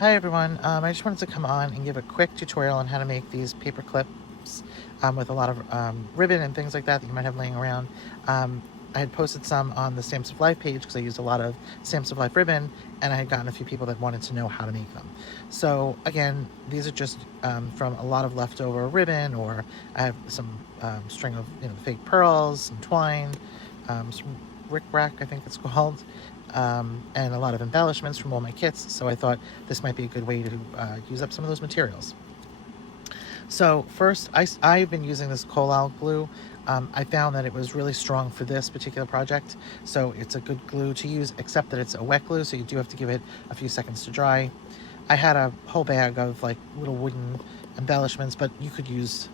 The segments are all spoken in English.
Hi everyone, I just wanted to come on and give a quick tutorial on how to make these paper clips with a lot of ribbon and things like that that you might have laying around. I had posted some on the Stamps of Life page because I used a lot of Stamps of Life ribbon, and I had gotten a few people that wanted to know how to make them. So again, these are just from a lot of leftover ribbon, or I have some string of fake pearls, some twine, some rickrack I think it's called, and a lot of embellishments from all my kits, so I thought this might be a good way to use up some of those materials. So first, I've been using this Collal glue. I found that it was really strong for this particular project, so it's a good glue to use, except that it's a wet glue, so you do have to give it a few seconds to dry. I had a whole bag of like little wooden embellishments, but you could use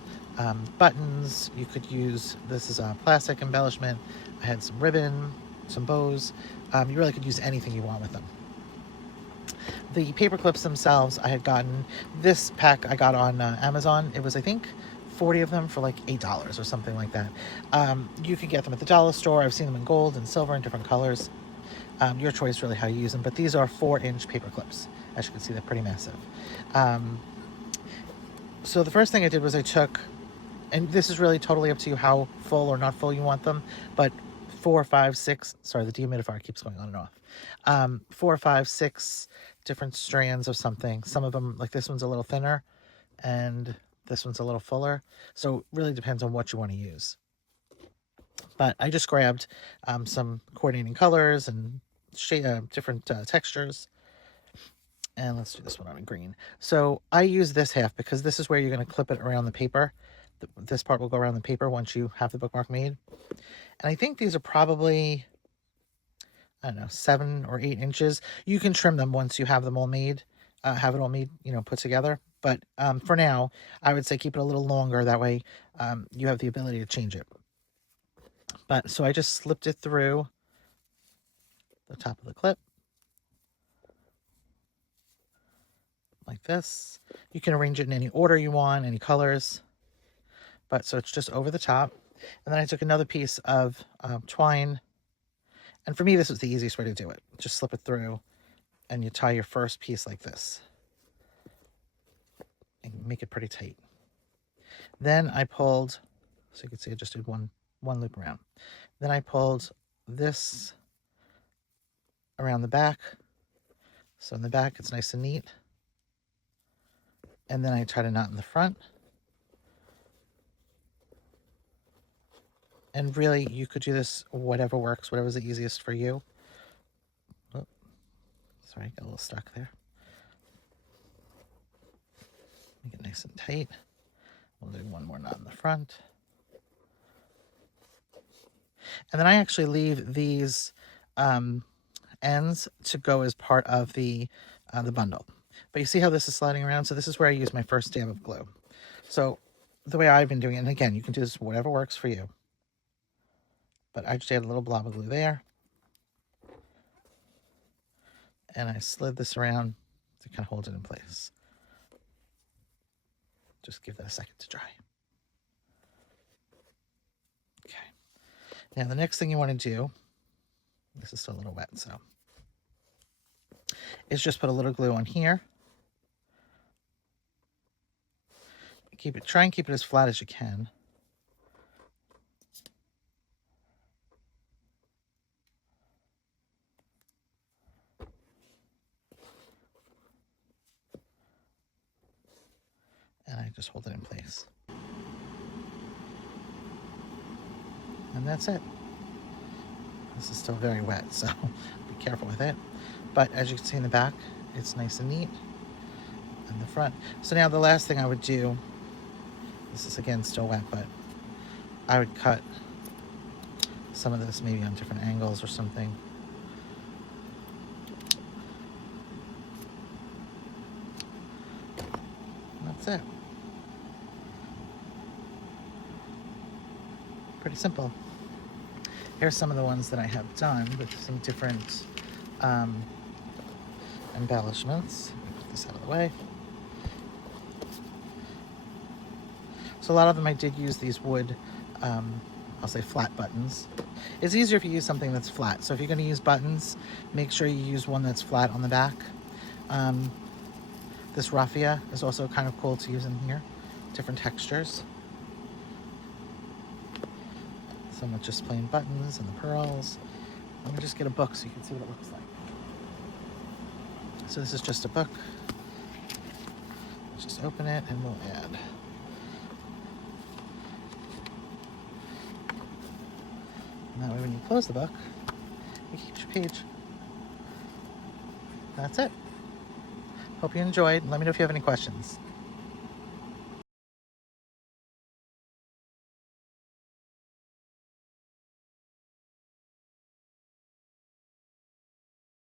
buttons, you could use, this is a plastic embellishment, I had some ribbon, some bows. You really could use anything you want with them. The paper clips themselves, I had gotten this pack I got on Amazon. It was, I think, 40 of them for like $8 or something like that. You can get them at the dollar store. I've seen them in gold and silver and different colors. Your choice really how you use them, but these are 4-inch paper clips. As you can see, they're pretty massive. So the first thing I did was I took, and this is really totally up to you how full or not full you want them, but 4, 5, 6, sorry, the dehumidifier keeps going on and off. 4, 5, 6 different strands of something. Some of them, like this one's a little thinner and this one's a little fuller. So it really depends on what you want to use. But I just grabbed some coordinating colors and different textures. And let's do this one on green. So I use this half because this is where you're going to clip it around the paper. This part will go around the paper once you have the bookmark made. And I think these are probably, I don't know, 7 or 8 inches. You can trim them once you have them all made, have it all made, put together. But for now, I would say keep it a little longer. That way you have the ability to change it. But so I just slipped it through the top of the clip like this. You can arrange it in any order you want, any colors. But so it's just over the top. And then I took another piece of twine. And for me, this was the easiest way to do it. Just slip it through and you tie your first piece like this. And make it pretty tight. Then I pulled, so you can see I just did one loop around. Then I pulled this around the back. So in the back, it's nice and neat. And then I tied a knot in the front. And really, you could do this whatever works, whatever's the easiest for you. Oh, sorry, got a little stuck there. Make it nice and tight. We'll do one more knot in the front. And then I actually leave these ends to go as part of the bundle. But you see how this is sliding around? So this is where I use my first dab of glue. So the way I've been doing it, and again, you can do this whatever works for you. But I just add a little blob of glue there. And I slid this around to kind of hold it in place. Just give that a second to dry. Okay. Now the next thing you want to do, this is still a little wet, so, is just put a little glue on here. Try and keep it as flat as you can. And I just hold it in place. And that's it. This is still very wet, so be careful with it. But as you can see in the back, it's nice and neat. And the front. So now the last thing I would do, this is again still wet, but I would cut some of this maybe on different angles or something. And that's it. Pretty simple. Here's some of the ones that I have done with some different embellishments. Put this out of the way. So a lot of them I did use these wood, I'll say flat buttons. It's easier if you use something that's flat. So if you're going to use buttons, make sure you use one that's flat on the back. This raffia is also kind of cool to use in here. Different textures. Some with just plain buttons and the pearls. Let me just get a book so you can see what it looks like. So this is just a book. Let's just open it and we'll add. And that way when you close the book, you keep your page. That's it. Hope you enjoyed. Let me know if you have any questions.